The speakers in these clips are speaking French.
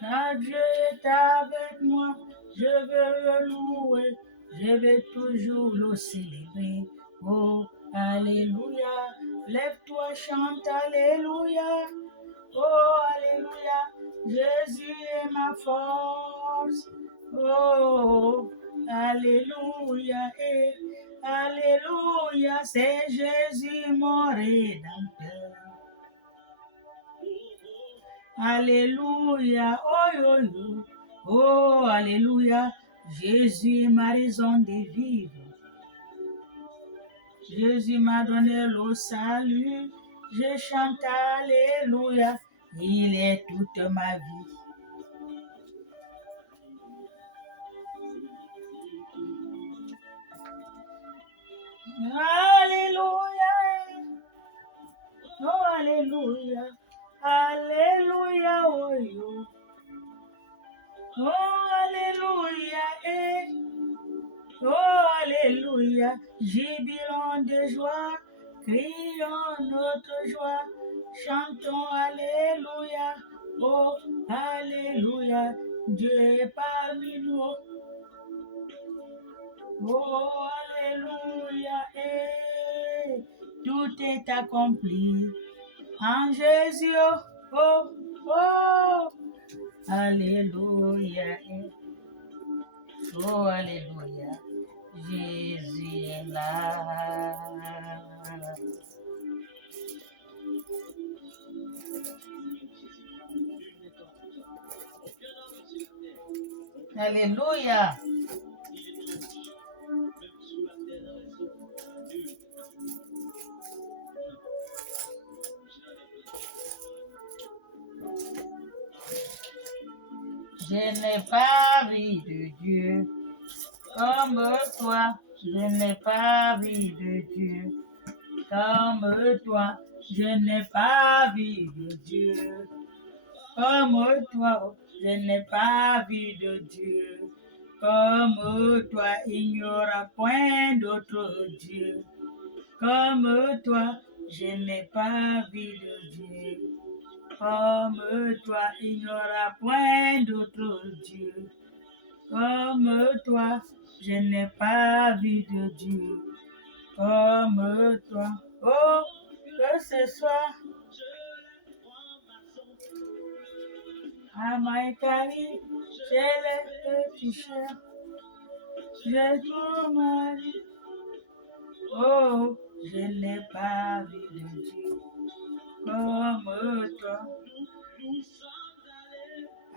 car Dieu est avec moi. Je veux le louer, je vais toujours le célébrer. Oh, alléluia, lève-toi, chante, alléluia. Oh, alléluia, Jésus est ma force. Oh, alléluia, alléluia, c'est Jésus mon rédempteur. Alléluia, oh, oh, oh, oh, alléluia, Jésus est ma raison de vivre. Jésus m'a donné le salut, je chante alléluia, il est toute ma vie. Alléluia, oh alléluia, alléluia, oh yo. Oh alléluia, oh alléluia, jubilons de joie, crions notre joie, chantons alléluia, oh alléluia, Dieu est parmi nous. Oh alléluia, tout est accompli en Jésus, oh, oh, alléluia, oh alléluia. Jésus est là. Alléluia. Je n'ai pas vu de Dieu comme toi. Je n'ai pas vu de Dieu comme toi. Je n'ai pas vu de Dieu comme toi. Je n'ai pas vu de Dieu comme toi. Il n'y aura point d'autre Dieu comme toi. Je n'ai pas vu de Dieu comme toi. Il n'y aura point d'autre Dieu comme toi. Je n'ai pas vu de Dieu comme toi. Oh, que ce soit à Maïkari, chez les petits chiens, j'ai tout ma vie. Oh, je n'ai pas vu de Dieu comme toi.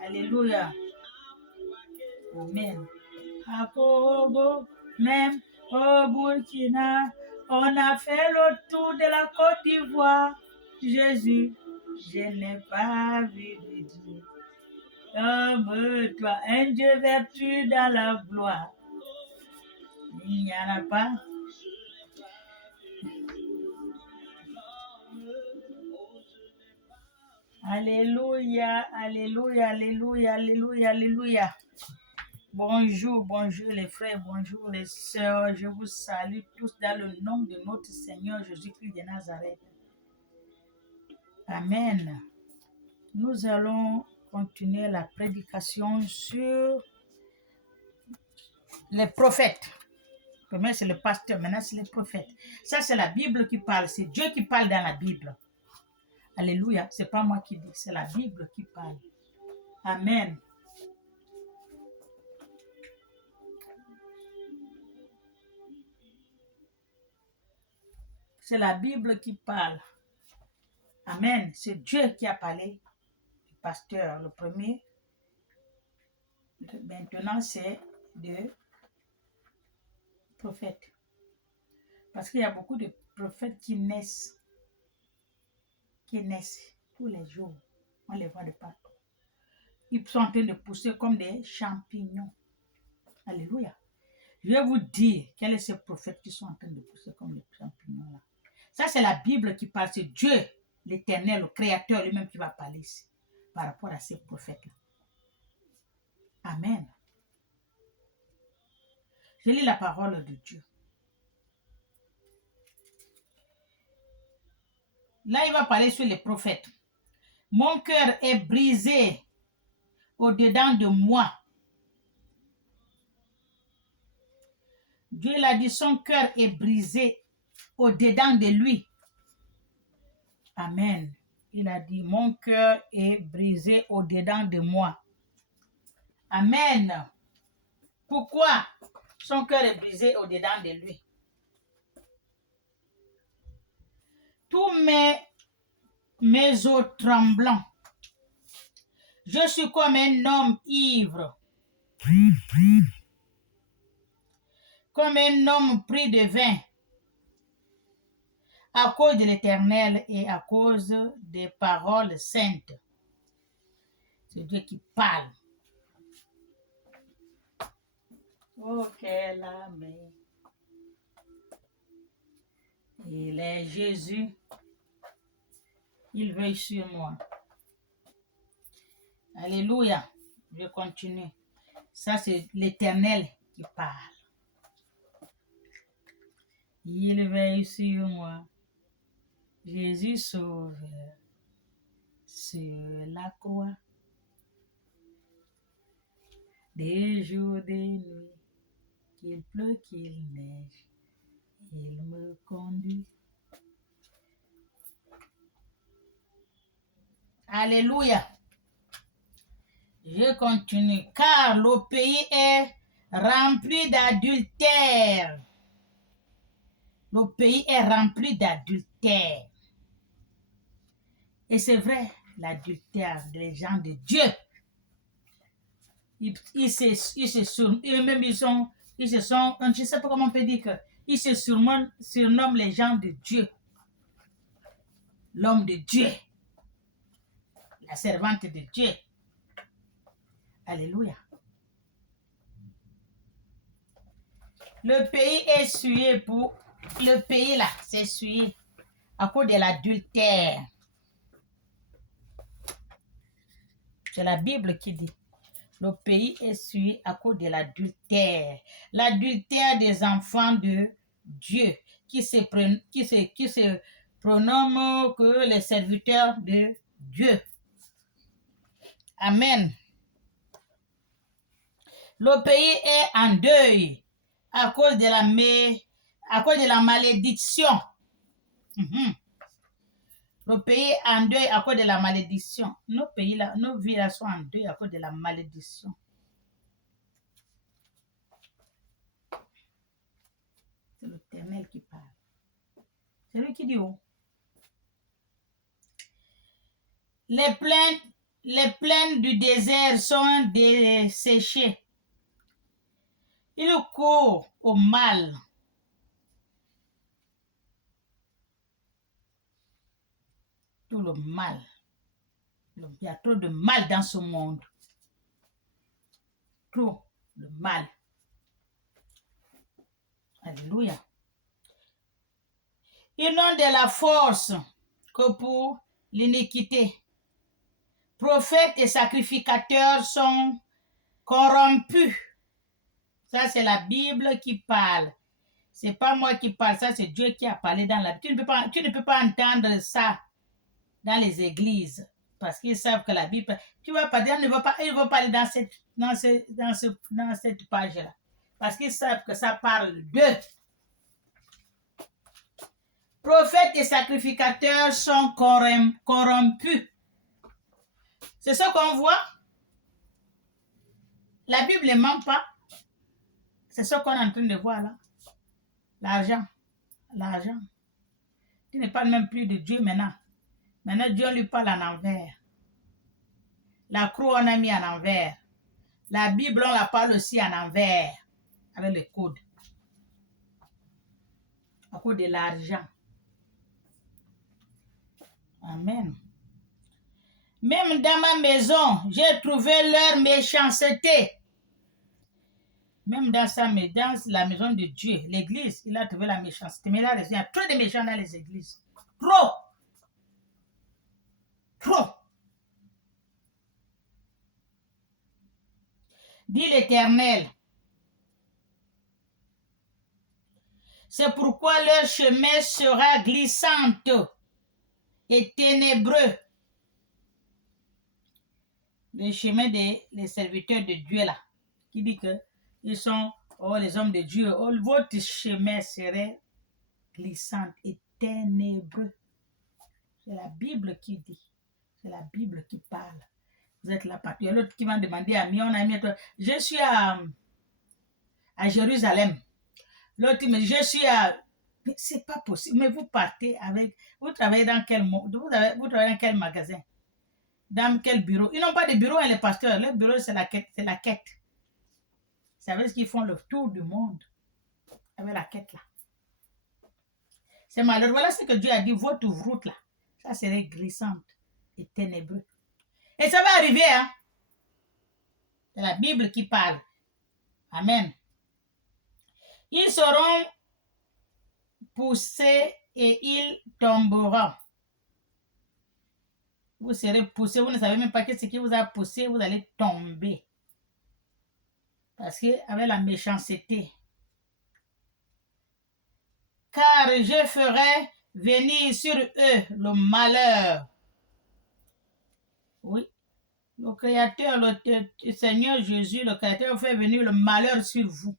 Alléluia. Amen. À Congo, même au Burkina, on a fait le tour de la Côte d'Ivoire. Jésus, je n'ai pas vu de Dieu comme toi, un Dieu vertu dans la gloire. Il n'y en a pas. Alléluia, alléluia, alléluia, alléluia, alléluia. Bonjour, bonjour les frères, bonjour les sœurs. Je vous salue tous dans le nom de notre Seigneur Jésus-Christ de Nazareth. Amen. Nous allons continuer la prédication sur les prophètes. Premier, c'est le pasteur, maintenant c'est les prophètes. Ça, c'est la Bible qui parle, c'est Dieu qui parle dans la Bible. Alléluia, c'est pas moi qui dis, c'est la Bible qui parle. Amen. C'est la Bible qui parle. Amen. C'est Dieu qui a parlé. Le pasteur, le premier. Maintenant, c'est de prophètes. Parce qu'il y a beaucoup de prophètes qui naissent tous les jours. On les voit de partout. Ils sont en train de pousser comme des champignons. Alléluia. Je vais vous dire quels sont ces prophètes qui sont en train de pousser comme des champignons là. Ça, c'est la Bible qui parle. C'est Dieu, l'Éternel, le Créateur lui-même qui va parler ici par rapport à ces prophètes-là. Amen. Je lis la parole de Dieu. Là, il va parler sur les prophètes. Mon cœur est brisé au-dedans de moi. Dieu l'a dit, son cœur est brisé au-dedans de lui. Amen. Il a dit, mon cœur est brisé au-dedans de moi. Amen. Pourquoi son cœur est brisé au-dedans de lui? Tous mes os tremblants. Je suis comme un homme ivre. Comme un homme pris de vin. À cause de l'Éternel et à cause des paroles saintes. C'est Dieu qui parle. Oh, quelle âme. Il est Jésus. Il veille sur moi. Alléluia. Je continue. Ça, c'est l'Éternel qui parle. Il veille sur moi. Jésus sauve sur la croix. Des jours, des nuits, qu'il pleut, qu'il neige, il me conduit. Alléluia. Je continue. Car le pays est rempli d'adultère. Le pays est rempli d'adultère. Et c'est vrai, l'adultère des gens de Dieu. Ils se sont, je ne sais pas comment on peut dire que, ils se surnomment les gens de Dieu. L'homme de Dieu. La servante de Dieu. Alléluia. Le pays est souillé pour... Le pays là, c'est souillé à cause de l'adultère. C'est la Bible qui dit. Le pays est souillé à cause de l'adultère. L'adultère des enfants de Dieu qui se pronomment que les serviteurs de Dieu. Amen. Le pays est en deuil à cause de la malédiction. Le pays est en deuil à cause de la malédiction. Nos vies là sont en deuil à cause de la malédiction. C'est l'Éternel qui parle. C'est lui qui dit oh. Les plaines du désert sont desséchées. Il court au mal. Tout le mal. Il y a trop de mal dans ce monde. Trop de mal. Alléluia. Ils n'ont de la force que pour l'iniquité. Prophètes et sacrificateurs sont corrompus. Ça, c'est la Bible qui parle. C'est pas moi qui parle, ça, c'est Dieu qui a parlé dans la Bible. Tu ne peux pas entendre ça dans les églises parce qu'ils savent que la Bible, tu vois pas, ils ne vont pas aller dans cette page-là parce qu'ils savent que ça parle d'eux. Prophètes et sacrificateurs sont corrompus. C'est ce qu'on voit. La Bible ne ment pas. C'est ce qu'on est en train de voir là. L'argent. L'argent. Tu ne parles même plus de Dieu maintenant. Maintenant, Dieu lui parle en envers. La croix, on a mis en envers. La Bible, on la parle aussi en envers. Avec le code. À cause de l'argent. Amen. Même dans ma maison, j'ai trouvé leur méchanceté. Même dans la maison de Dieu, l'église, il a trouvé la méchanceté. Mais là, il y a trop de méchants dans les églises. Trop. Trop. Dit l'Éternel. C'est pourquoi leur chemin sera glissante et ténébreux. le chemin des les serviteurs de Dieu là, qui dit que ils sont les hommes de Dieu. Votre chemin serait glissant et ténébreux. C'est la Bible qui dit. C'est la Bible qui parle. Vous êtes là partout. Il y a l'autre qui m'a demandé à mon ami, je suis à Jérusalem. L'autre me dit, je suis à... Mais c'est pas possible. Mais vous partez avec... Vous travaillez dans quel vous travaillez dans quel magasin? Dans quel bureau? Ils n'ont pas de bureau, hein, les pasteurs. Leur bureau, c'est la quête. C'est la quête. Vous savez ce qu'ils font le tour du monde avec la quête là. C'est malheureux. Voilà ce que Dieu a dit. Votre route là, ça serait glissante et ténébreux. Et ça va arriver, hein. C'est la Bible qui parle. Amen. Ils seront poussés et ils tomberont. Vous serez poussé, vous ne savez même pas ce qui vous a poussé, vous allez tomber. Parce que avec la méchanceté. Car je ferai venir sur eux le malheur. Oui. Le Créateur, le Seigneur Jésus, le Créateur, fait venir le malheur sur vous.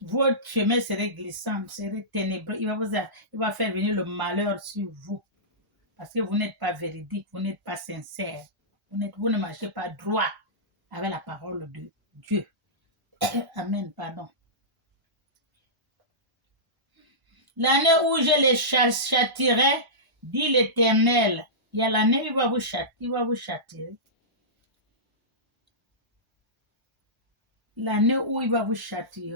Votre chemin serait glissant, serait ténébreux. Il va faire venir le malheur sur vous. Parce que vous n'êtes pas véridique, vous n'êtes pas sincère. Vous ne marchez pas droit avec la parole de Dieu. Amen, pardon. L'année où je les châtierai, dit l'Éternel. Il y a l'année où il va vous châtier. L'année où il va vous châtier,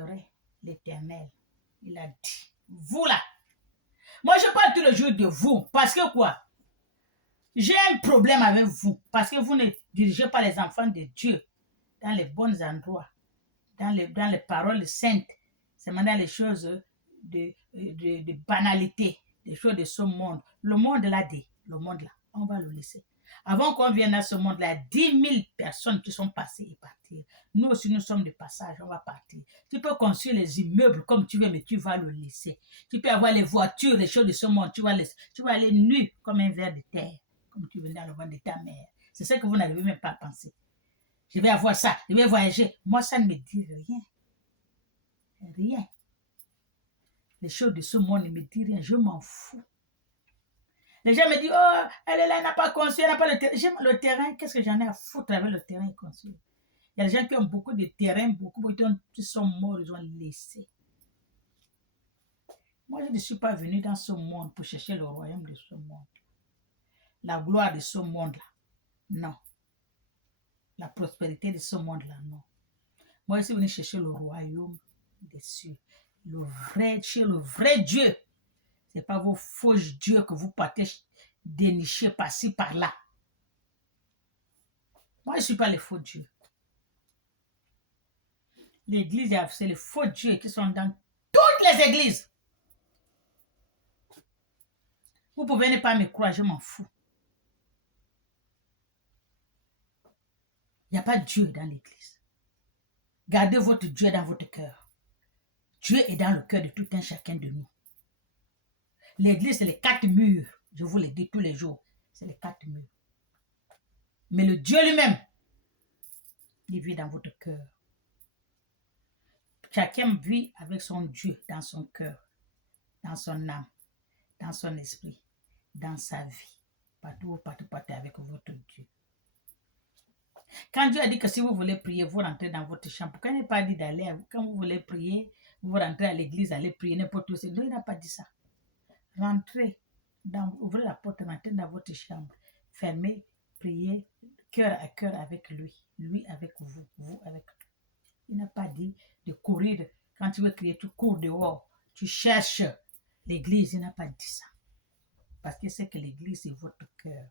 l'Éternel. Il a dit. Vous là. Moi, je parle tout le jour de vous. Parce que quoi? J'ai un problème avec vous. Parce que vous ne dirigez pas les enfants de Dieu dans les bons endroits. Dans les paroles saintes. C'est maintenant les choses de banalité. Des choses de ce monde. Le monde là, on va le laisser. Avant qu'on vienne à ce monde-là, 10 000 personnes qui sont passées et partir. Nous aussi, nous sommes de passage, on va partir. Tu peux construire les immeubles comme tu veux, mais tu vas le laisser. Tu peux avoir les voitures, les choses de ce monde, tu vas aller nu comme un ver de terre, comme tu venais dans le ventre de ta mère. C'est ça que vous n'arrivez même pas à penser. Je vais avoir ça, je vais voyager. Moi, ça ne me dit rien. Rien. Les choses de ce monde ne me disent rien, je m'en fous. Les gens me disent, oh, elle est là, elle n'a pas construit, elle n'a pas le terrain. J'aime le terrain, qu'est-ce que j'en ai à foutre avec le terrain construit? Il y a des gens qui ont beaucoup de terrain, beaucoup, qui sont morts, ils ont laissé. Moi, je ne suis pas venu dans ce monde pour chercher le royaume de ce monde. La gloire de ce monde-là, non. La prospérité de ce monde-là, non. Moi, je suis venu chercher le royaume des cieux. Chez le vrai Dieu. Ce n'est pas vos faux dieux que vous partez dénicher par-ci, par-là. Moi, je ne suis pas les faux dieux. L'église, c'est les faux dieux qui sont dans toutes les églises. Vous pouvez ne pas me croire, je m'en fous. Il n'y a pas de Dieu dans l'église. Gardez votre Dieu dans votre cœur. Dieu est dans le cœur de tout un chacun de nous. L'église, c'est les 4 murs. Je vous le dis tous les jours. C'est les 4 murs. Mais le Dieu lui-même, il vit dans votre cœur. Chacun vit avec son Dieu dans son cœur, dans son âme, dans son esprit, dans sa vie. Partout avec votre Dieu. Quand Dieu a dit que si vous voulez prier, vous rentrez dans votre chambre. Pourquoi il n'a pas dit d'aller, quand vous voulez prier, vous rentrez à l'église, allez prier n'importe où. Non, il n'a pas dit ça. Rentrez, ouvrez la porte, rentrez dans votre chambre. Fermez, priez, cœur à cœur avec lui. Lui avec vous, vous avec lui. Il n'a pas dit de courir. Quand tu veux crier, tu cours dehors. Tu cherches l'église. Il n'a pas dit ça. Parce que c'est que l'église, c'est votre cœur.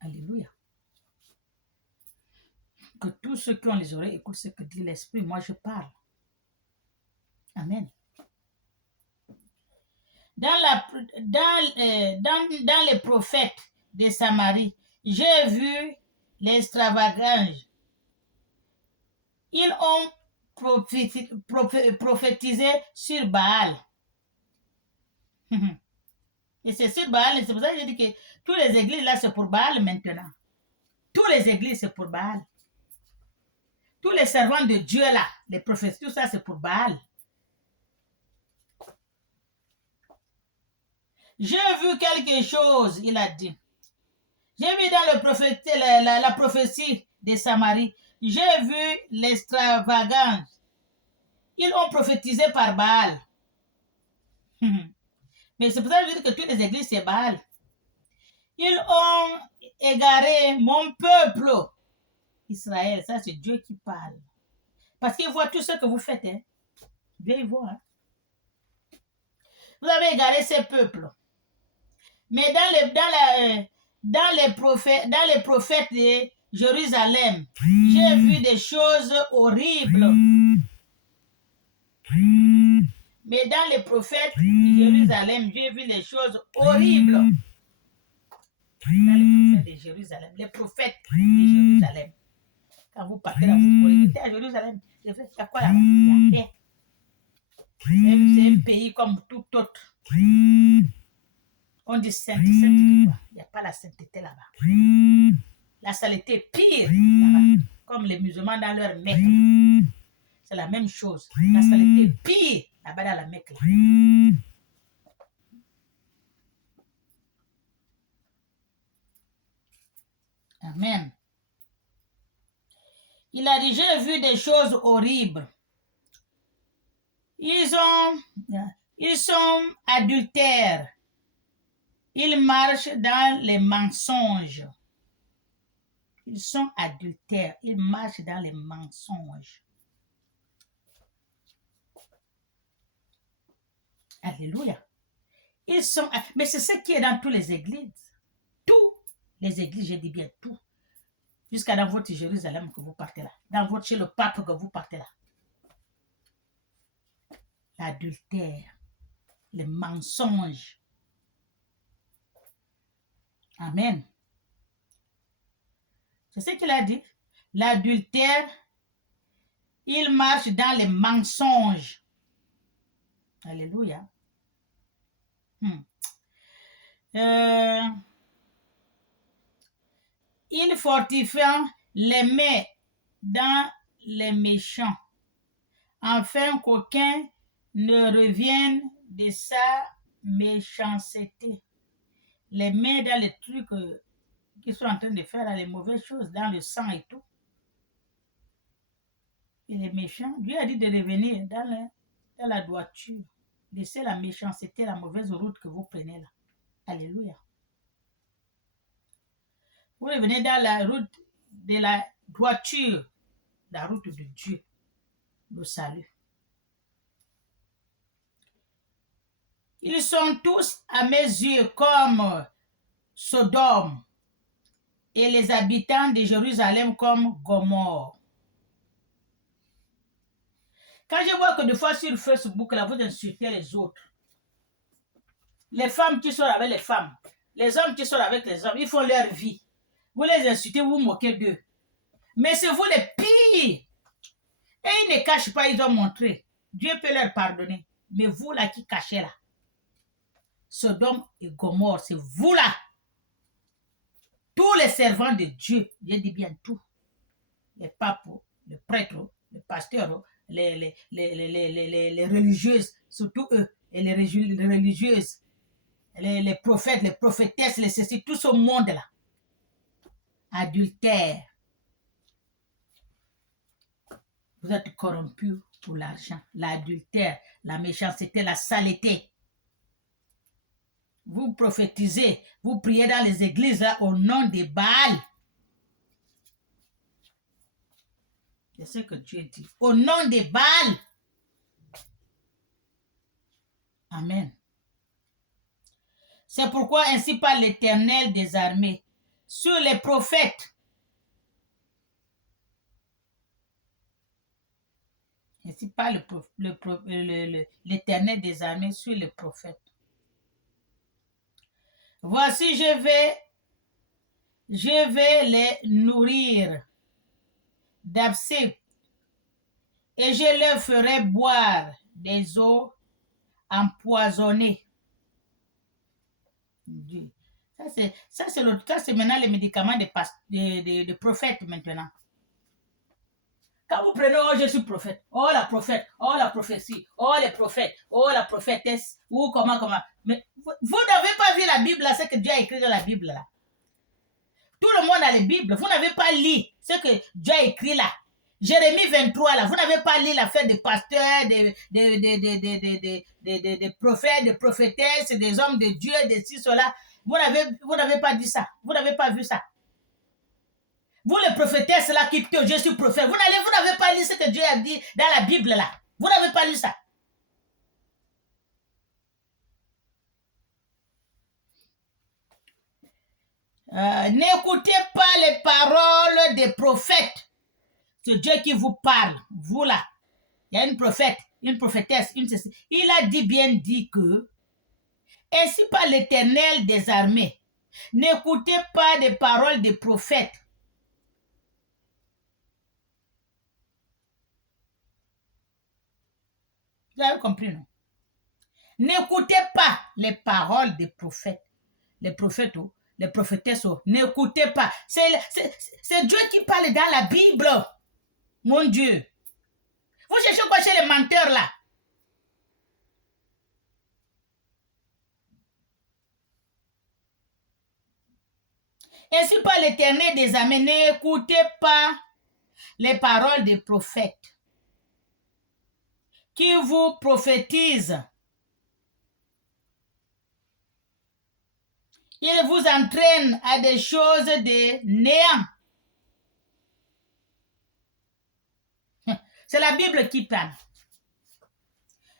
Alléluia. Que tous ceux qui ont les oreilles écoutent ce que dit l'Esprit. Moi, je parle. Amen. Dans les prophètes de Samarie, j'ai vu l'extravagance. Ils ont prophétisé sur Baal. Et c'est sur Baal, c'est pour ça que je dis que toutes les églises là, c'est pour Baal maintenant. Tous les églises, c'est pour Baal. Tous les servants de Dieu là, les prophètes, tout ça, c'est pour Baal. J'ai vu quelque chose, il a dit. J'ai vu dans le prophète, la prophétie de Samarie, j'ai vu l'extravagance. Ils ont prophétisé par Baal. Mais c'est pour ça que je dis que toutes les églises, c'est Baal. Ils ont égaré mon peuple. Israël, ça c'est Dieu qui parle. Parce qu'il voit tout ce que vous faites. Hein. Dieu il voit. Hein. Vous avez égaré ces peuples. Mais dans les prophètes de Jérusalem, j'ai vu des choses horribles. Mais dans les prophètes de Jérusalem, j'ai vu des choses horribles. Dans les prophètes de Jérusalem. Les prophètes de Jérusalem. Quand vous partez là, vous pourrez à Jérusalem. Il y a quoi là-bas? Il n'y a rien. C'est un pays comme tout autre. On dit sainte de quoi? Il n'y a pas la sainteté là-bas. La saleté est pire là-bas. Comme les musulmans dans leur Mecque. C'est la même chose. La saleté est pire là-bas dans la Mecque. Là. Amen. Il a dit, j'ai vu des choses horribles. Ils sont adultères. Ils marchent dans les mensonges. Ils sont adultères. Ils marchent dans les mensonges. Alléluia. Ils sont... Mais c'est ce qui est dans toutes les églises. Toutes les églises, je dis bien tout. Jusqu'à dans votre Jérusalem que vous partez là. Dans votre chez le pape que vous partez là. L'adultère. Les mensonges. Amen. C'est ce qu'il a dit. L'adultère, il marche dans les mensonges. Alléluia. Il fortifie les mains dans les méchants, afin qu'aucun ne revienne de sa méchanceté. Les mains dans les trucs qu'ils sont en train de faire, les mauvaises choses, dans le sang et tout. Et les méchants, Dieu a dit de revenir dans la droiture. Laissez la méchanceté, la mauvaise route que vous prenez là. Alléluia. Vous revenez dans la route de la droiture, la route de Dieu, le salut. Ils sont tous à mes yeux comme Sodome et les habitants de Jérusalem comme Gomorrhe. Quand je vois que des fois sur Facebook, là, vous insultez les autres, les femmes qui sont avec les femmes, les hommes qui sont avec les hommes, ils font leur vie. Vous les insultez, vous vous moquez d'eux. Mais c'est vous les pires. Et ils ne cachent pas, ils ont montré. Dieu peut leur pardonner. Mais vous là qui cachez là, Sodome et Gomorrhe, c'est vous là. Tous les servants de Dieu, je dis bien tout. Les papes, les prêtres, les pasteurs, les religieuses, surtout eux, et les religieuses, les prophètes, les prophétesses, les ceci, tout ce monde-là. Adultère. Vous êtes corrompus pour l'argent, l'adultère, la méchanceté, la saleté. Vous prophétisez, vous priez dans les églises là, au nom de Baal. C'est ce que Dieu dit. Au nom de Baal. Amen. C'est pourquoi ainsi parle l'Éternel des armées sur les prophètes. Ainsi parle l'Éternel des armées sur les prophètes. Voici, je vais les nourrir d'abcès et je leur ferai boire des eaux empoisonnées. Ça, c'est maintenant les médicaments de prophètes maintenant. Quand vous prenez, oh, je suis prophète, oh, la prophète, oh, la prophétie, oh, les prophètes, oh, la prophétesse, ou comment. Mais vous n'avez pas vu la Bible, là, ce que Dieu a écrit dans la Bible, là. Tout le monde a la Bible. Vous n'avez pas lu ce que Dieu a écrit là. Jérémie 23, là. Vous n'avez pas lu l'affaire des pasteurs, des prophètes, des prophétesses, des hommes de Dieu, des ci, cela. Vous n'avez pas dit ça. Vous n'avez pas vu ça. Vous, les prophétesses là qui dites je suis prophète, vous n'avez pas lu ce que Dieu a dit dans la Bible là. Vous n'avez pas lu ça. N'écoutez pas les paroles des prophètes. C'est Dieu qui vous parle. Vous là, il y a une prophète, une prophétesse, il a bien dit que ainsi par l'Éternel des armées, n'écoutez pas des paroles des prophètes. Vous avez compris, non? N'écoutez pas les paroles des prophètes. Les prophètes, les prophétesses, n'écoutez pas. C'est Dieu qui parle dans la Bible. Mon Dieu. Vous cherchez quoi chez les menteurs là? Ainsi par l'Éternel des armées, n'écoutez pas les paroles des prophètes qui vous prophétisent. Ils vous entraînent à des choses de néant. C'est la Bible qui parle.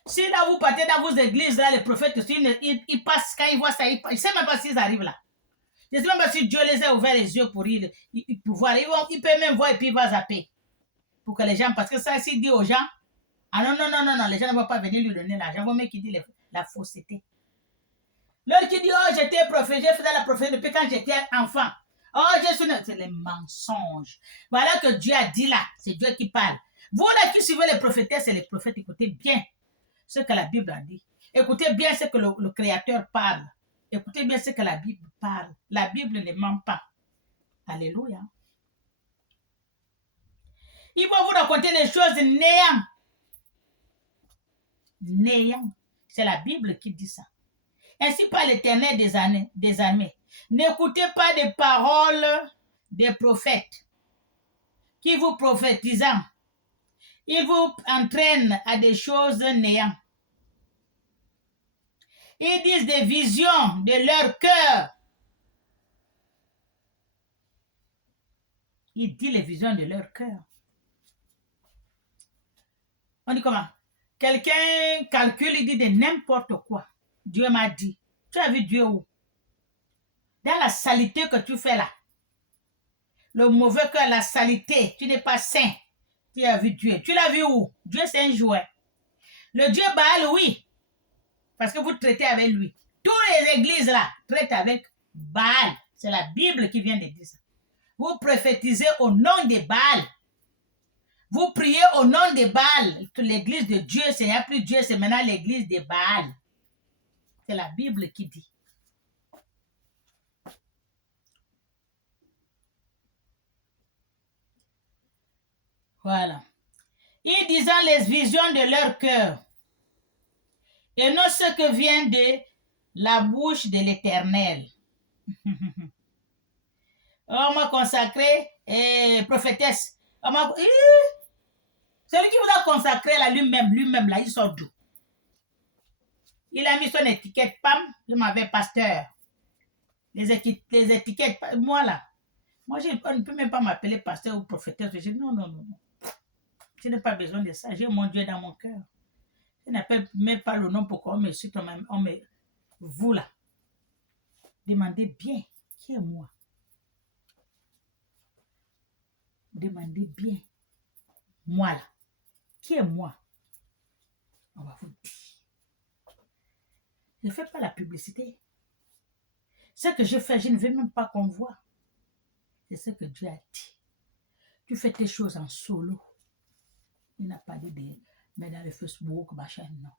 Si là vous partez dans vos églises, là, les prophètes, ils passent, quand ils voient ça, ils ne savent même pas s'ils arrivent là. Je ne sais même pas si Dieu les a ouverts les yeux pour voir. Ils peuvent même voir et puis il va zapper. Pour que les gens, parce que ça, s'il dit aux gens, ah non, les gens ne vont pas venir lui donner l'argent. Vous même qui dit la fausseté. L'autre qui dit, oh, j'étais prophète, j'ai fait la prophétie depuis quand j'étais enfant. Oh, c'est les mensonges. Voilà que Dieu a dit là. C'est Dieu qui parle. Vous là qui suivez les prophétesses et les prophètes, écoutez bien ce que la Bible a dit. Écoutez bien ce que le Créateur parle. Écoutez bien ce que la Bible parle. La Bible ne ment pas. Alléluia. Ils vont vous raconter des choses néant. Néant. C'est la Bible qui dit ça. Ainsi par l'Éternel des armées. N'écoutez pas des paroles des prophètes qui vous prophétisant. Ils vous entraînent à des choses néant. Ils disent des visions de leur cœur. Ils disent les visions de leur cœur. On dit comment? Quelqu'un calcule, il dit de n'importe quoi. Dieu m'a dit. Tu as vu Dieu où? Dans la saleté que tu fais là. Le mauvais cœur, la saleté. Tu n'es pas saint. Tu as vu Dieu. Tu l'as vu où? Dieu, c'est un jouet. Le Dieu Baal, oui. Parce que vous traitez avec lui. Toutes les églises là traitent avec Baal. C'est la Bible qui vient de dire ça. Vous prophétisez au nom de Baal. Vous priez au nom de Baal. L'église de Dieu, c'est n'y a plus Dieu, c'est maintenant l'église de Baal. C'est la Bible qui dit. Voilà. Ils disant les visions de leur cœur et non ce que vient de la bouche de l'Éternel. On m'a consacré prophétesse. Celui qui vous a consacré là lui-même là, il sort d'où? Il a mis son étiquette, pam, je m'avais pasteur. Les étiquettes, moi là. Moi, on ne peut même pas m'appeler pasteur ou prophétesse. Je dis non. Je n'ai pas besoin de ça. J'ai mon Dieu dans mon cœur. Je n'appelle même pas le nom pour qu'on me cite. Vous là, demandez bien qui est moi. Demandez bien, moi là, qui est moi? On va vous dire. Je ne fais pas la publicité. Ce que je fais, je ne veux même pas qu'on voit. C'est ce que Dieu a dit. Tu fais tes choses en solo. Il n'a pas dit de mettre dans le Facebook, machin, non.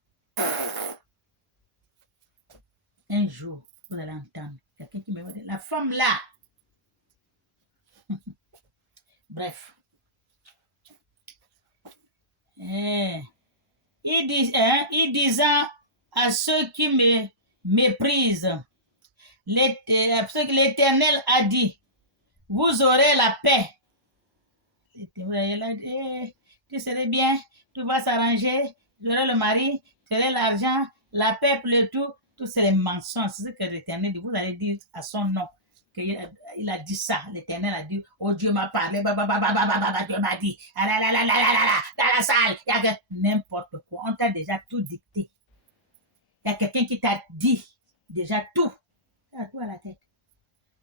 Un jour, Vous allez entendre. Quelqu'un qui me dit, la femme là. Bref. Il disant à ceux qui me méprisent, l'Éternel a dit, vous aurez la paix. L'Éternel a dit, tu serais bien, tout va s'arranger, j'aurai le mari, j'aurai l'argent, la paix pour le tout. Tout c'est les mensonges. C'est ce que l'Éternel dit. Vous allez dire à son nom qu'il a dit ça. L'Éternel a dit, oh Dieu m'a parlé, Dieu m'a dit, dans la salle, il y a n'importe quoi. On t'a déjà tout dicté. Il y a quelqu'un qui t'a dit déjà tout. Tu as tout à la tête.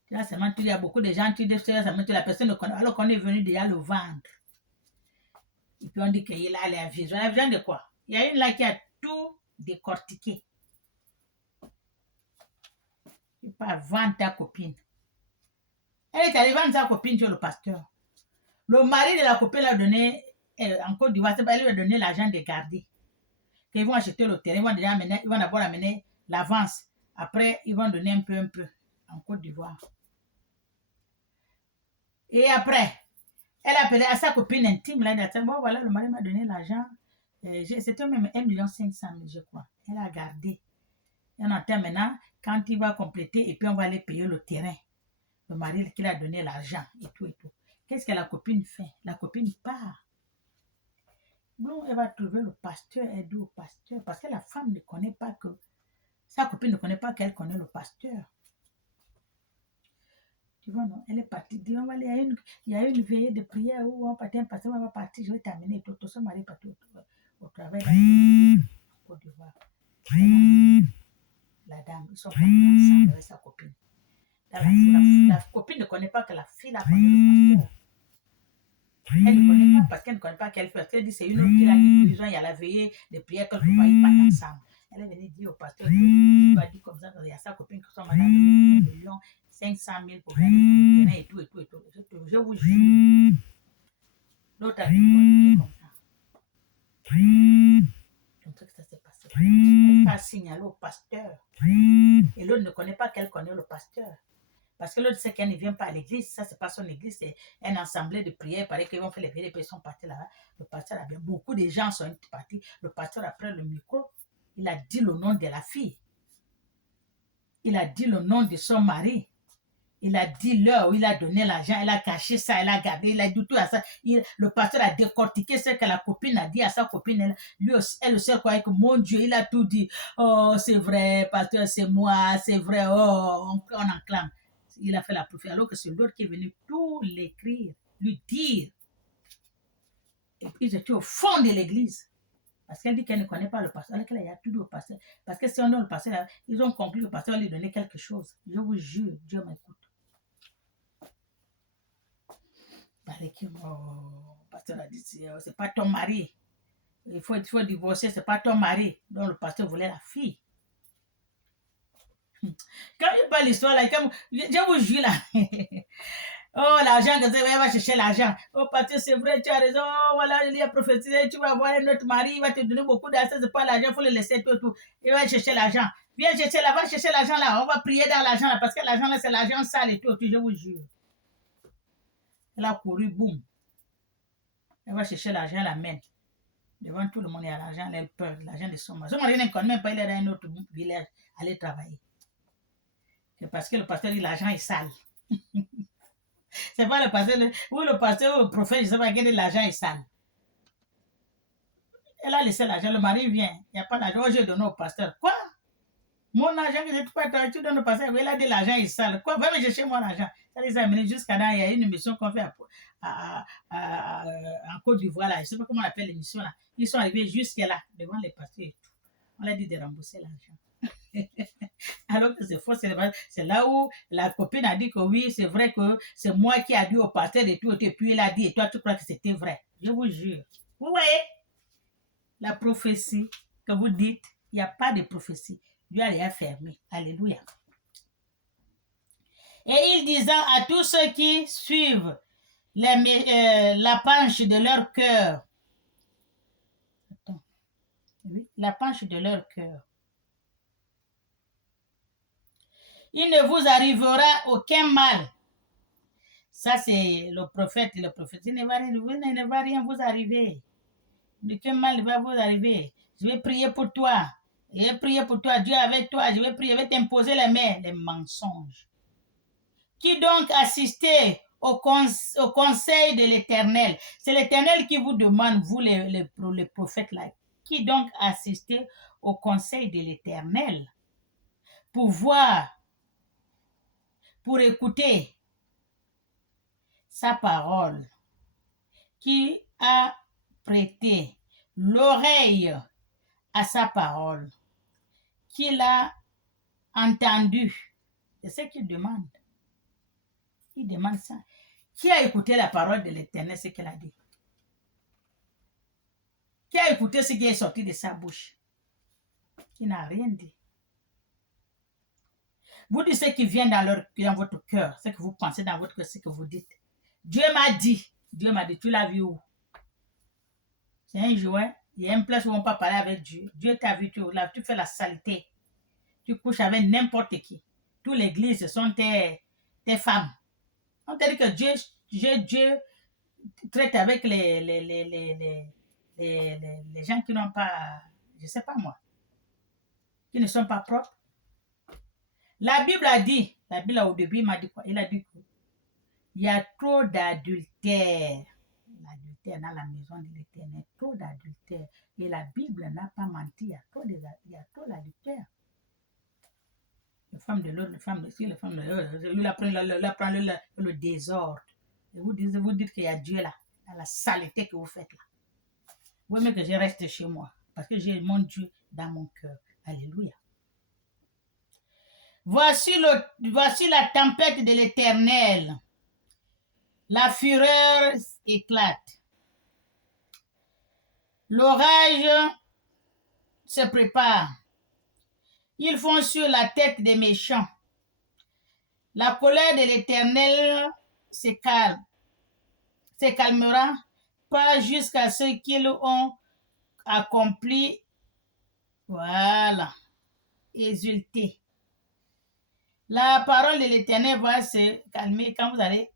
Tu vois, seulement, il y a beaucoup de gens, tu dis, seulement, la personne le connaît, alors qu'on est venu déjà le vendre. Et puis on dit qu'il a la vision. La vision de quoi? Il y a une là qui a tout décortiqué. Tu peux pas vendre ta copine. Elle est allée vendre sa copine sur le pasteur. Le mari de la copine l'a donné, en Côte d'Ivoire, elle lui a donné l'argent de garder. Ils vont acheter le terrain, ils vont d'abord amener l'avance. Après, ils vont donner un peu en Côte d'Ivoire. Et après, elle a appelé à sa copine intime, là, elle a dit, bon, voilà, le mari m'a donné l'argent. C'était même 1,5 million, je crois. Elle a gardé. Et on entend maintenant, quand il va compléter, et puis on va aller payer le terrain. Le mari qui a donné l'argent, et tout, et tout. Qu'est-ce que la copine fait? La copine part. Bon, elle va trouver le pasteur, elle dit au pasteur, parce que la femme ne connaît pas que, sa copine ne connaît pas qu'elle connaît le pasteur. Tu vois, non, elle est partie. Dit, on va aller, il y a une veillée de prière où on partit, un pasteur va partir, je vais t'amener. Tout son mari parti au travail au Côte d'Ivoire. La dame, ils sont partis ensemble avec sa copine. La copine ne connaît pas que la fille a connu le pasteur. Elle ne connaît pas parce qu'elle ne connaît pas qu'elle fait. Parce qu'elle dit c'est une autre qui l'a dit qu'il y a la veillée de prière quelque part, ils partent ensemble. Elle est venue dire au pasteur qu'il doit dire comme ça, il y a sa copine qui sont madame de 1,5 million pour gagner pour le terrain et tout, et tout, et tout. Je vous jure. L'autre a dit comme ça. Comme ça que ça s'est passé. Elle a signalé au pasteur. Et l'autre ne connaît pas qu'elle connaît le pasteur. Parce que l'autre sait qu'elle ne vient pas à l'église. Ça, c'est pas son église. C'est une assemblée de prière. Il paraît qu'ils vont faire les prières. Ils sont partis là-bas. Le pasteur a bien. Beaucoup de gens sont partis. Le pasteur a pris le micro. Il a dit le nom de la fille. Il a dit le nom de son mari. Il a dit l'heure où il a donné l'argent. Il a caché ça. Il a gardé. Il a dit tout à ça. Le pasteur a décortiqué ce que la copine a dit à sa copine. Elle aussi croyait que mon Dieu, il a tout dit. Oh, c'est vrai, pasteur, c'est moi. C'est vrai. Oh, on enclame. Il a fait la prophétie, alors que c'est l'autre qui est venu tout l'écrire, lui dire. Et puis ils étaient au fond de l'église. Parce qu'elle dit qu'elle ne connaît pas le pasteur, alors qu'elle a tout dit au pasteur. Parce que si on donne le pasteur, ils ont conclu que le pasteur lui donnait quelque chose. Je vous jure, Dieu m'écoute. Le pasteur a dit, c'est pas ton mari. Il faut divorcer, c'est pas ton mari. Donc le pasteur voulait la fille. Quand il parle l'histoire là, je vous jure là. Oh, l'argent, elle va chercher l'argent. Oh, pasteur, c'est vrai, tu as raison. Oh, voilà, il a prophétisé, tu vas avoir un autre mari, il va te donner beaucoup d'argent, c'est pas l'argent, il faut le laisser tout. Il va chercher l'argent. Viens chercher là, va chercher l'argent là. On va prier dans l'argent là, parce que l'argent là, c'est l'argent sale et tout, je vous jure. Elle a couru, boum. Elle va chercher l'argent, elle l'amène. Devant tout le monde, il y a l'argent, elle peur, l'argent de son mari. Son mari ne connaît même pas, il est dans un autre village, aller travailler. C'est parce que le pasteur dit l'argent est sale. C'est pas le pasteur, ou le pasteur ou le prophète, je ne sais pas quel est l'argent est sale. Elle a laissé l'argent, le mari vient, il n'y a pas d'argent, oh, je donne au pasteur. Quoi? Mon argent que je ne peux pas, tu donnes au pasteur, il a dit l'argent est sale. Quoi? Va me chercher mon argent. Ça les a amenés jusqu'à là, il y a une émission qu'on fait en Côte d'Ivoire, là. Je ne sais pas comment on appelle l'émission là. Ils sont arrivés jusqu'à là, devant les pasteurs et tout. On a dit de rembourser l'argent. Alors que c'est faux, c'est là où la copine a dit que oui, c'est vrai que c'est moi qui a dit au pasteur et tout, et puis il a dit, et toi tu crois que c'était vrai. Je vous jure. Vous voyez, la prophétie que vous dites, il n'y a pas de prophétie. Dieu a rien fermé. Alléluia. Et il disant à tous ceux qui suivent la penche de leur cœur, la penche de leur cœur, Il ne vous arrivera aucun mal. Ça, c'est le prophète. Il ne va rien vous arriver. Aucun mal ne va vous arriver. Je vais prier pour toi. Je vais prier pour toi. Dieu avec toi. Je vais prier. Je vais t'imposer les mains. Les mensonges. Qui donc assistez au conseil de l'Éternel? C'est l'Éternel qui vous demande, vous les prophètes là. Qui donc assistez au conseil de l'Éternel pour voir, pour écouter sa parole, qui a prêté l'oreille à sa parole, qui l'a entendu. C'est ce qu'il demande. Il demande ça. Qui a écouté la parole de l'Éternel, ce qu'elle a dit? Qui a écouté ce qui est sorti de sa bouche? Qui n'a rien dit. Vous dites ce qui vient dans votre cœur, ce que vous pensez dans votre cœur, ce que vous dites. Dieu m'a dit. Dieu m'a dit, tu l'as vu où? C'est un jouet. Il y a une place où on peut parler avec Dieu. Dieu t'a vu, tu fais la saleté. Tu couches avec n'importe qui. Toute l'église, ce sont tes femmes. On t'a dit que Dieu traite avec les gens qui n'ont pas, je ne sais pas moi, qui ne sont pas propres. La Bible a dit, la Bible au début m'a dit quoi? Il a dit qu'il y a trop d'adultère. L'adultère dans la maison de l'Éternel, trop d'adultère. Et la Bible n'a pas menti, il y a trop d'adultère. Les femmes de l'autre, les femmes de ci, les femmes de l'autre, lui apprend le désordre. Et vous dites qu'il y a Dieu là, dans la saleté que vous faites là. Vous aimez que je reste chez moi, parce que j'ai mon Dieu dans mon cœur. Alléluia. Voici la tempête de l'Éternel. La fureur éclate. L'orage se prépare. Ils font sur la tête des méchants. La colère de l'Éternel se calmera pas jusqu'à ce qu'ils ont accompli. Voilà. Exulter. La parole de l'Éternel va se calmer quand vous allez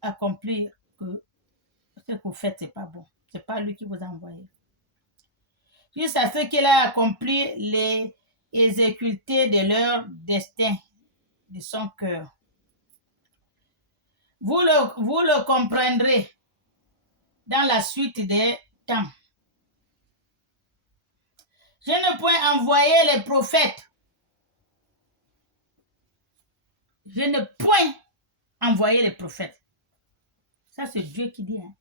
accomplir que ce que vous faites, ce n'est pas bon. Ce n'est pas lui qui vous a envoyé. Jusqu'à ce qu'il a accompli les exécutés de leur destin, de son cœur. Vous le comprendrez dans la suite des temps. Je ne peux envoyer les prophètes. Je ne peux envoyer les prophètes. Ça, c'est Dieu qui dit. Hein.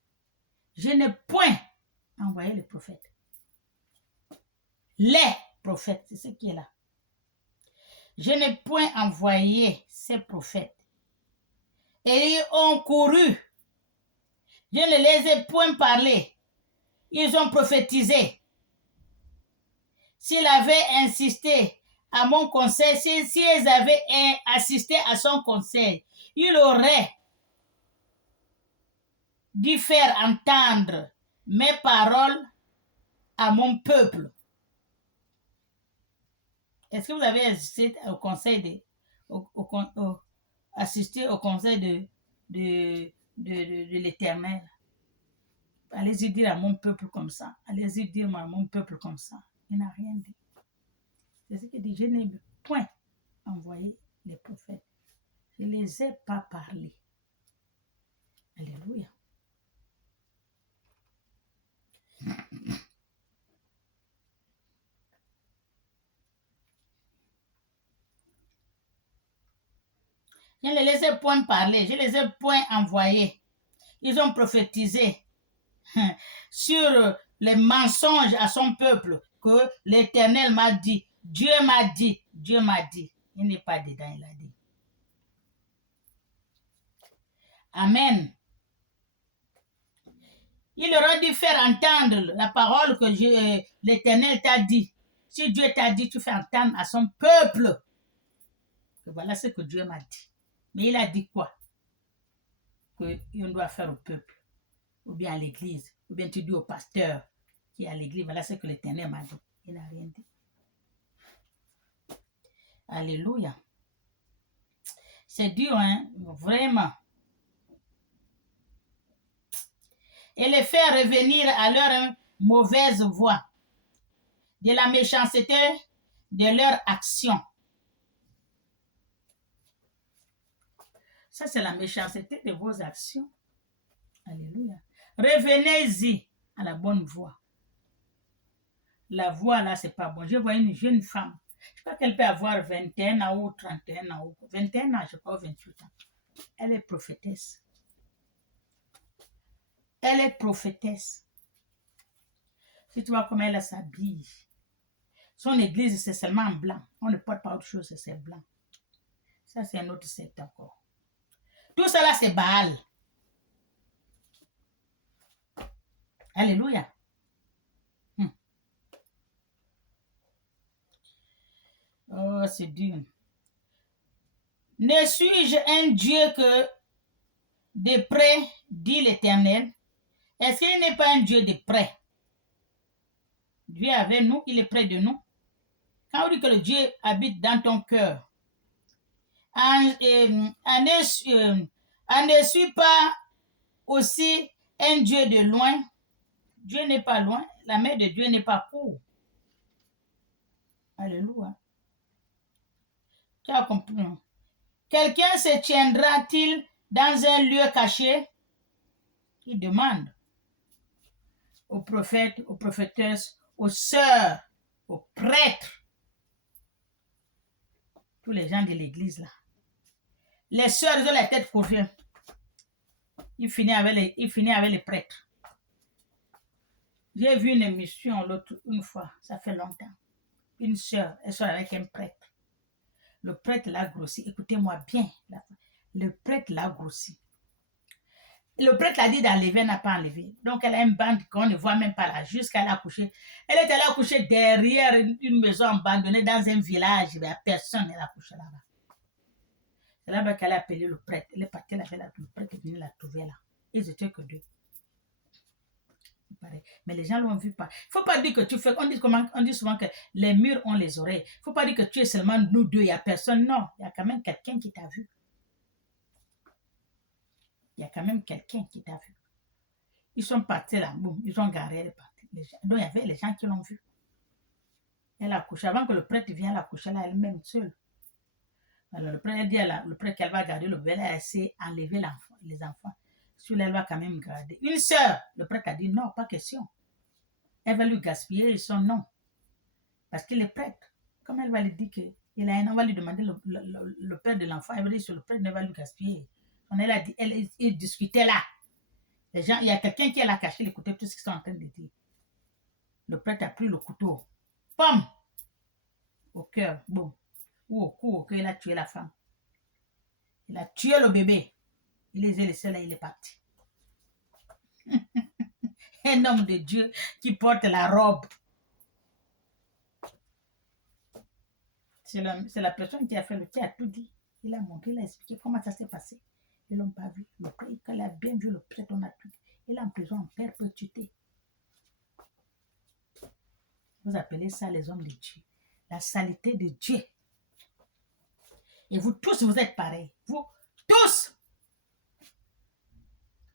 Je ne peux envoyer les prophètes. Les prophètes, c'est ce qui est là. Je ne peux envoyer ces prophètes. Et ils ont couru. Je ne les ai point parlé. Ils ont prophétisé. S'ils avaient insisté à mon conseil, s'ils avaient assisté à son conseil, il aurait dû faire entendre mes paroles à mon peuple. Est-ce que vous avez assisté au conseil assister au conseil de l'Éternel? Allez-y dire à mon peuple comme ça. Allez-y dire à mon peuple comme ça. Il n'a rien dit. C'est ce qu'il dit. Je n'ai point envoyé les prophètes. Je ne les ai pas parlé. Alléluia. Je ne les ai point parlé. Je ne les ai point envoyés. Ils ont prophétisé sur les mensonges à son peuple que l'Éternel m'a dit. Dieu m'a dit. Dieu m'a dit. Il n'est pas dedans, il a dit. Amen. Il aurait dû faire entendre la parole que l'Éternel t'a dit. Si Dieu t'a dit, tu fais entendre à son peuple. Et voilà ce que Dieu m'a dit. Mais il a dit quoi? Qu'on doit faire au peuple, ou bien à l'église, ou bien tu dis au pasteur qui est à l'église. Voilà ce que l'Éternel m'a dit. Il n'a rien dit. Alléluia. C'est dur, hein, vraiment. Et les faire revenir à leur mauvaise voie, de la méchanceté de leur action. Ça, c'est la méchanceté de vos actions. Alléluia. Revenez-y à la bonne voie. La voie, là, c'est pas bon. Je vois une jeune femme. Je crois qu'elle peut avoir 21 ans ou 31 ans. 21 ans, je crois, 28 ans. Elle est prophétesse. Elle est prophétesse. Si tu vois comment elle s'habille. Son église, c'est seulement en blanc. On ne porte pas autre chose, c'est blanc. Ça, c'est un autre secte encore. Tout cela, c'est Baal. Alléluia. Oh, c'est dur. Ne suis-je un Dieu que de près, dit l'Éternel? Est-ce qu'il n'est pas un Dieu de près? Dieu est avec nous, il est près de nous. Quand on dit que le Dieu habite dans ton cœur, ne suis pas aussi un Dieu de loin. Dieu n'est pas loin, la main de Dieu n'est pas courte. Alléluia. Tu as compris? Quelqu'un se tiendra-t-il dans un lieu caché? Il demande aux prophètes, aux prophétesses, aux sœurs, aux prêtres, tous les gens de l'église là. Les sœurs, ils ont la tête courte. Ils finissent avec les prêtres. J'ai vu une émission une fois, ça fait longtemps. Une sœur, elle sort avec un prêtre. Le prêtre l'a grossi. Écoutez-moi bien. Le prêtre l'a grossi. Le prêtre a dit d'enlever, elle n'a pas enlevé. Donc, elle a une bande qu'on ne voit même pas là, jusqu'à la coucher. Elle est allée accoucher derrière une maison abandonnée dans un village. Il n'y a personne, elle a couché là-bas. C'est là-bas qu'elle a appelé le prêtre. Elle est partie là, le prêtre est venu la trouver là. Ils n'étaient que deux. Mais les gens ne l'ont vu pas. Il ne faut pas dire que tu fais. On dit souvent que les murs ont les oreilles. Il ne faut pas dire que tu es seulement nous deux, il n'y a personne. Non, il y a quand même quelqu'un qui t'a vu. Il y a quand même quelqu'un qui t'a vu. Ils sont partis là, boum, ils ont garé, elle est partie. Donc il y avait les gens qui l'ont vu. Elle a accouché. Avant que le prêtre vienne, elle a accouché là elle-même seule. Alors le prêtre dit le prêtre qu'elle va garder le bébé, elle a essayé d'enlever les enfants. Celui-là, elle va quand même garder. Une sœur, le prêtre a dit non, pas question. Elle va lui gaspiller son nom. Parce qu'il est prêtre. Comme elle va lui dire qu'il a un an, on va lui demander le père de l'enfant. Elle va dire que le prêtre ne va lui gaspiller. Elle a dit, il discutait là. Les gens, il y a quelqu'un qui l'a caché, il écoutait tout ce qu'ils sont en train de dire. Le prêtre a pris le couteau. Pomme! Au cœur, boum. Ou au cou, au cœur, il a tué la femme. Il a tué le bébé. Il les a laissés là, il est parti. Un homme de Dieu qui porte la robe. C'est la personne qui a fait qui a tout dit. Il a montré, il a expliqué comment ça s'est passé. Ils ne l'ont pas vu. Le prêtre, quand il a bien vu le prêtre, on a tout. Il est en prison en perpétuité. Vous appelez ça les hommes de Dieu. La saleté de Dieu. Et vous tous, vous êtes pareils. Vous tous.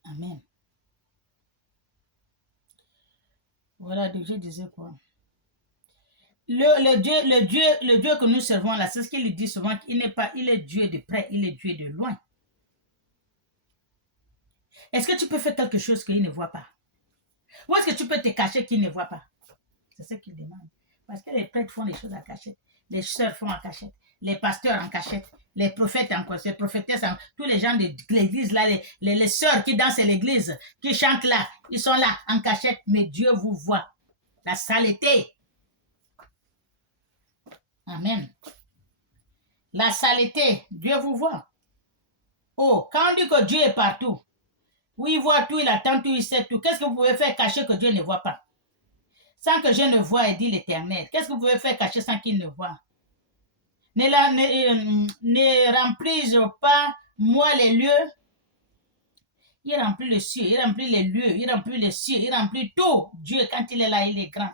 Amen. Voilà, je disais quoi? Le Dieu que nous servons là, c'est ce qu'il dit souvent, il est Dieu de près, il est Dieu de loin. Est-ce que tu peux faire quelque chose qu'il ne voit pas? Ou est-ce que tu peux te cacher qu'il ne voit pas? C'est ce qu'il demande. Parce que les prêtres font les choses en cachette, les sœurs font en cachette, les pasteurs en cachette, les prophètes en cachette, les prophétesses, tous les gens de l'église là, les sœurs qui dansent à l'église, qui chantent là, ils sont là en cachette, mais Dieu vous voit. La saleté. Amen. La saleté, Dieu vous voit. Oh, quand on dit que Dieu est partout, oui, il voit tout, il attend tout, il sait tout. Qu'est-ce que vous pouvez faire cacher que Dieu ne voit pas? Sans que je ne voie, dit l'Éternel. Qu'est-ce que vous pouvez faire cacher sans qu'il ne voie? Ne remplisse pas moi les lieux. Il remplit le ciel, il remplit les lieux, il remplit les cieux, il remplit tout. Dieu, quand il est là, il est grand.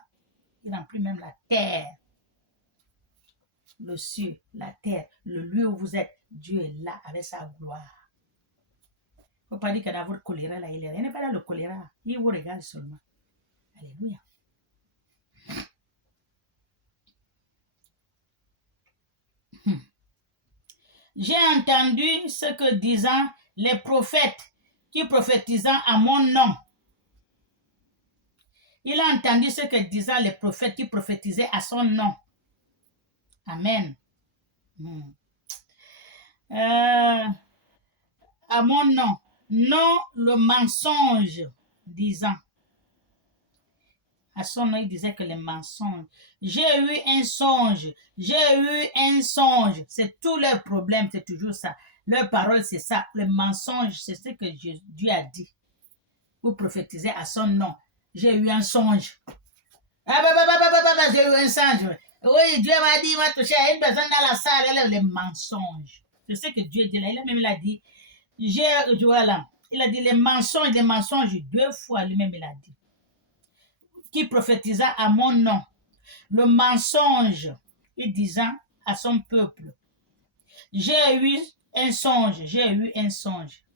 Il remplit même la terre. Le ciel, la terre, le lieu où vous êtes. Dieu est là avec sa gloire. Il ne faut pas dire que dans votre choléra, là, il est là. Il n'est pas dans le choléra. Il vous regarde seulement. Alléluia. J'ai entendu ce que disant les prophètes qui prophétisant à mon nom. Il a entendu ce que disaient les prophètes qui prophétisaient à son nom. Amen. À mon nom. Non le mensonge, disant. À son nom, il disait que les mensonges. J'ai eu un songe. J'ai eu un songe. C'est tout leur problème, c'est toujours ça. Leur parole, c'est ça. Le mensonge, c'est ce que Dieu a dit. Vous prophétisez à son nom. J'ai eu un songe. J'ai eu un songe. Oui, Dieu m'a dit, il m'a touché à une personne dans la salle. Elle a les mensonges. C'est ce que Dieu dit là. Il a dit, voilà. Il a dit les mensonges 2 fois, lui-même il a dit. Qui prophétisa à mon nom. Le mensonge, et disant à son peuple, j'ai eu un songe,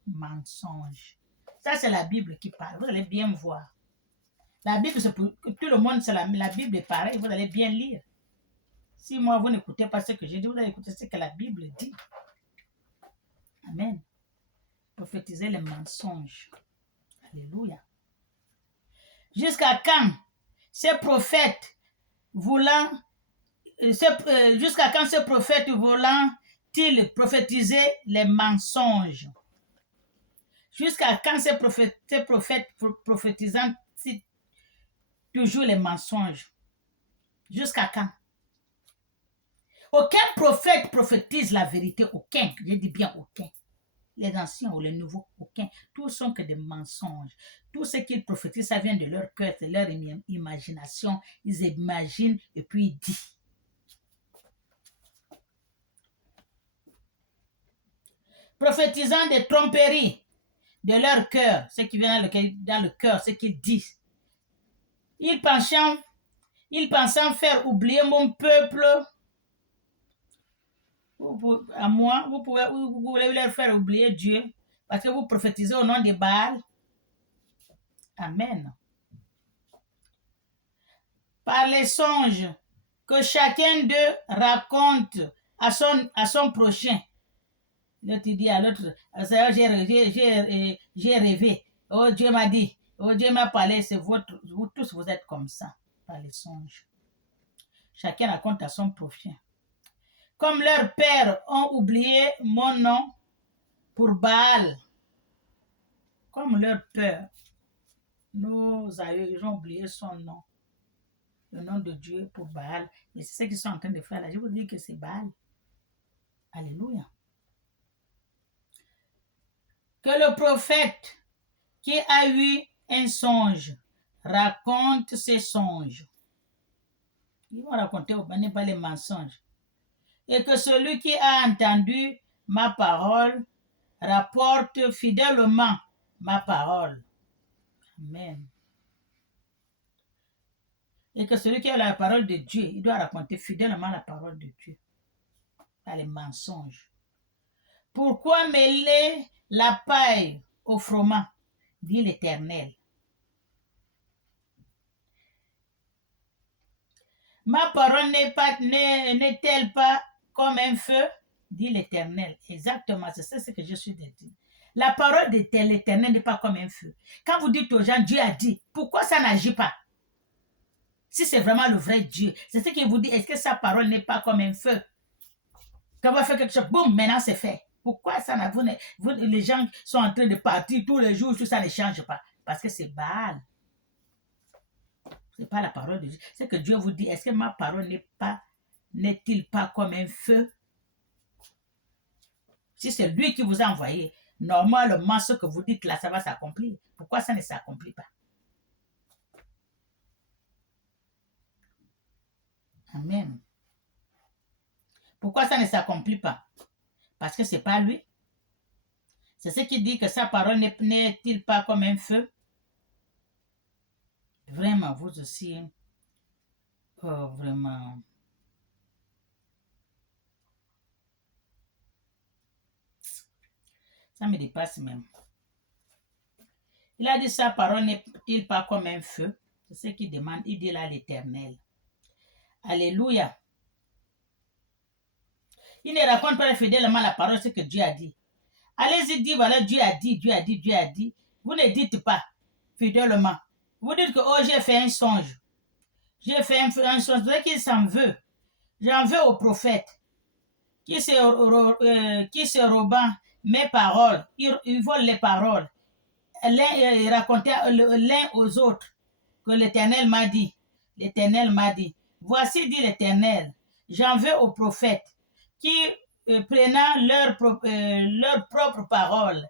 mensonge. Ça, c'est la Bible qui parle. Vous allez bien voir. La Bible, c'est pour tout le monde, c'est la Bible est pareil. Vous allez bien lire. Si moi, vous n'écoutez pas ce que j'ai dit, vous allez écouter ce que la Bible dit. Amen. Prophétiser les mensonges. Alléluia. Jusqu'à quand ces prophètes jusqu'à quand ces prophètes voulant-ils prophétiser les mensonges? Jusqu'à quand ces prophètes prophétisant toujours les mensonges? Jusqu'à quand? Aucun prophète prophétise la vérité, aucun. Je dis bien aucun. Les anciens ou les nouveaux, aucun. Tous sont que des mensonges. Tout ce qu'ils prophétisent, ça vient de leur cœur, de leur imagination. Ils imaginent et puis ils disent. Prophétisant des tromperies de leur cœur, ce qui vient dans le cœur, ce qu'ils disent. Ils pensant faire oublier mon peuple, à moi, vous voulez leur faire oublier Dieu, parce que vous prophétisez au nom de Baal. Amen. Par les songes que chacun d'eux raconte à son prochain. L'autre dit à l'autre, j'ai rêvé. Oh, Dieu m'a dit. Oh, Dieu m'a parlé. C'est vous tous, vous êtes comme ça, par les songes. Chacun raconte à son prochain. Comme leurs pères ont oublié mon nom pour Baal. Comme leurs pères, nos aïeux, ils ont oublié son nom. Le nom de Dieu pour Baal. Et c'est ce qu'ils sont en train de faire là. Je vous dis que c'est Baal. Alléluia. Que le prophète qui a eu un songe raconte ses songes. Ils vont raconter pas les mensonges. Et que celui qui a entendu ma parole rapporte fidèlement ma parole. Amen. Et que celui qui a la parole de Dieu, il doit raconter fidèlement la parole de Dieu. Pas les mensonges. Pourquoi mêler la paille au froment, dit l'Éternel. Ma parole n'est-elle pas comme un feu, dit l'Éternel. Exactement, c'est ça ce que je suis de dire. La parole de l'Éternel n'est pas comme un feu. Quand vous dites aux gens, Dieu a dit, pourquoi ça n'agit pas? Si c'est vraiment le vrai Dieu, c'est ce qu'il vous dit, est-ce que sa parole n'est pas comme un feu? Quand on va faire quelque chose, boum, maintenant c'est fait. Pourquoi ça n'a les gens sont en train de partir tous les jours, tout ça ne change pas? Parce que c'est Baal. Ce n'est pas la parole de Dieu. C'est que Dieu vous dit, est-ce que ma parole n'est-il pas comme un feu? Si c'est lui qui vous a envoyé, normalement, ce que vous dites là, ça va s'accomplir. Pourquoi ça ne s'accomplit pas? Amen. Pourquoi ça ne s'accomplit pas? Parce que ce n'est pas lui. C'est ce qui dit que sa parole n'est-il pas comme un feu? Vraiment, vous aussi, oh, vraiment. Ça me dépasse même. Il a dit sa parole n'est-il pas comme un feu? C'est ce qu'il demande. Il dit là à l'Éternel. Alléluia. Il ne raconte pas fidèlement la parole, ce que Dieu a dit. Allez-y dire, voilà, Dieu a dit, Dieu a dit, Dieu a dit. Vous ne dites pas fidèlement. Vous dites que, oh, j'ai fait un songe. J'ai fait un songe. Vous savez qu'il s'en veut. J'en veux au prophète qui se robant mes paroles. Il vole les paroles. Il racontait l'un aux autres que l'Éternel m'a dit. L'Éternel m'a dit. Voici, dit l'Éternel, j'en veux aux prophètes qui, prenant leur propre parole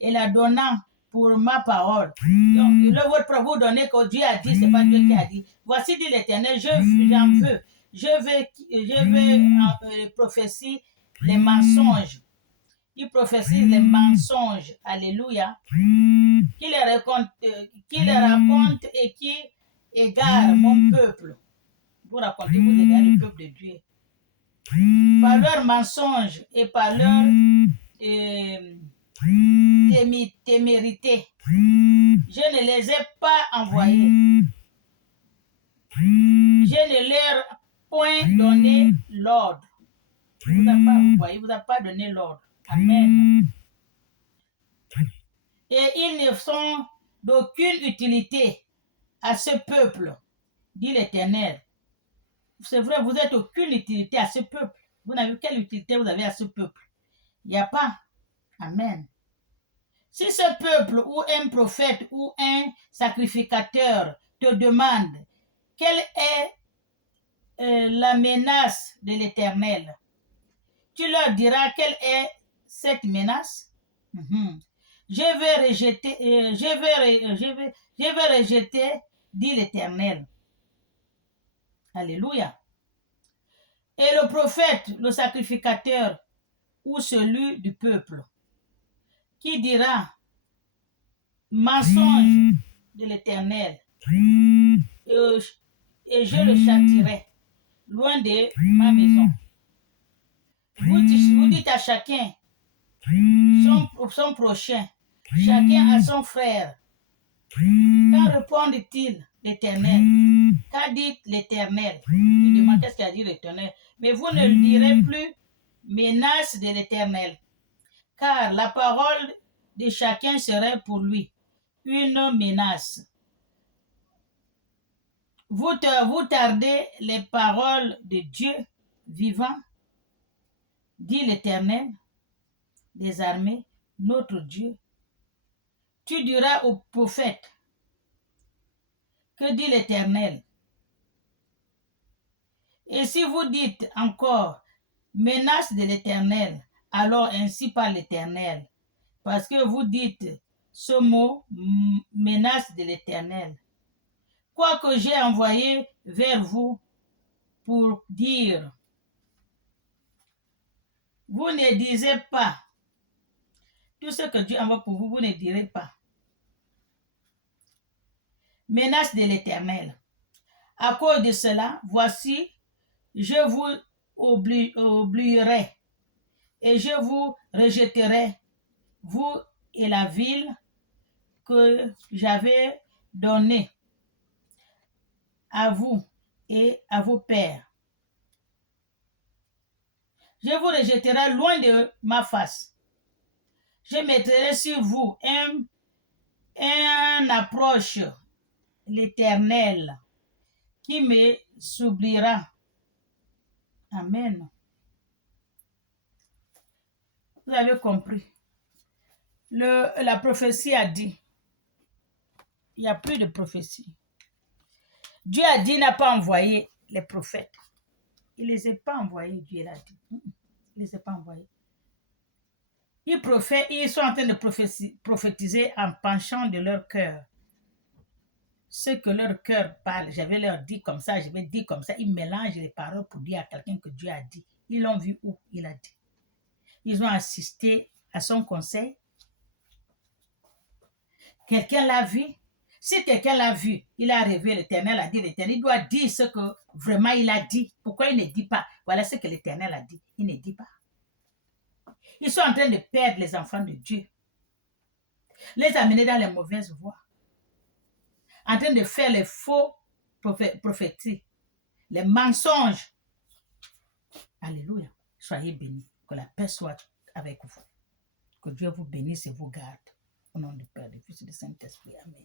et la donnant pour ma parole. Donc, le votre vous donnez que Dieu a dit, c'est pas Dieu qui a dit. Voici, dit l'Éternel, j'en veux. Je veux prophétie les mensonges. Il prophétise les mensonges. Alléluia. Qui les raconte et qui égare mon peuple. Vous racontez, vous égarez le peuple de Dieu. Par leurs mensonges et par leur témérité. Je ne les ai pas envoyés. Je ne leur ai point donné l'ordre. Il vous a pas envoyé, vous a pas donné l'ordre. Amen. Et ils ne sont d'aucune utilité à ce peuple, dit l'Éternel. C'est vrai, vous n'êtes aucune utilité à ce peuple. Vous n'avez quelle utilité vous avez à ce peuple? Il n'y a pas. Amen. Si ce peuple ou un prophète ou un sacrificateur te demande quelle est la menace de l'Éternel, tu leur diras quelle est cette menace. Je vais rejeter, dit l'Éternel. Alléluia. Et le prophète, le sacrificateur ou celui du peuple, qui dira mensonge de l'Éternel, et je le châtirai loin de ma maison. Vous dites à chacun son prochain, chacun à son frère. Quand répondit-il l'Éternel? Qu'a dit l'Éternel? Je demande qu'est-ce qu'a dit l'Éternel. Mais vous ne le direz plus menace de l'Éternel, car la parole de chacun serait pour lui une menace. Vous tardez les paroles de Dieu vivant, dit l'Éternel des armées, notre Dieu. Tu diras au prophète, que dit l'Éternel? Et si vous dites encore, menace de l'Éternel, alors ainsi par l'Éternel, parce que vous dites ce mot, menace de l'Éternel. Quoique j'ai envoyé vers vous pour dire, vous ne disiez pas, tout ce que Dieu envoie pour vous, vous ne direz pas. Menace de l'Éternel. À cause de cela, voici, je vous oublierai et je vous rejetterai, vous et la ville que j'avais donnée à vous et à vos pères. Je vous rejetterai loin de ma face. Je mettrai sur vous un approche, l'Éternel, qui me s'oubliera. Amen. Vous avez compris. La prophétie a dit, il n'y a plus de prophétie. Dieu a dit, il n'a pas envoyé les prophètes. Il ne les a pas envoyés, Dieu l'a dit. Il ne les a pas envoyés. Ils sont en train de prophétiser en penchant de leur cœur. Ce que leur cœur parle, j'avais leur dit comme ça, je vais dire comme ça. Ils mélangent les paroles pour dire à quelqu'un que Dieu a dit. Ils l'ont vu où il a dit. Ils ont assisté à son conseil. Quelqu'un l'a vu. Si quelqu'un l'a vu, il a rêvé, l'Éternel a dit, l'Éternel, il doit dire ce que vraiment il a dit. Pourquoi il ne dit pas? Voilà ce que l'Éternel a dit. Il ne dit pas. Ils sont en train de perdre les enfants de Dieu. Les amener dans les mauvaises voies. En train de faire les faux prophéties. Les mensonges. Alléluia. Soyez bénis. Que la paix soit avec vous. Que Dieu vous bénisse et vous garde. Au nom du Père, du Fils et du Saint-Esprit. Amen.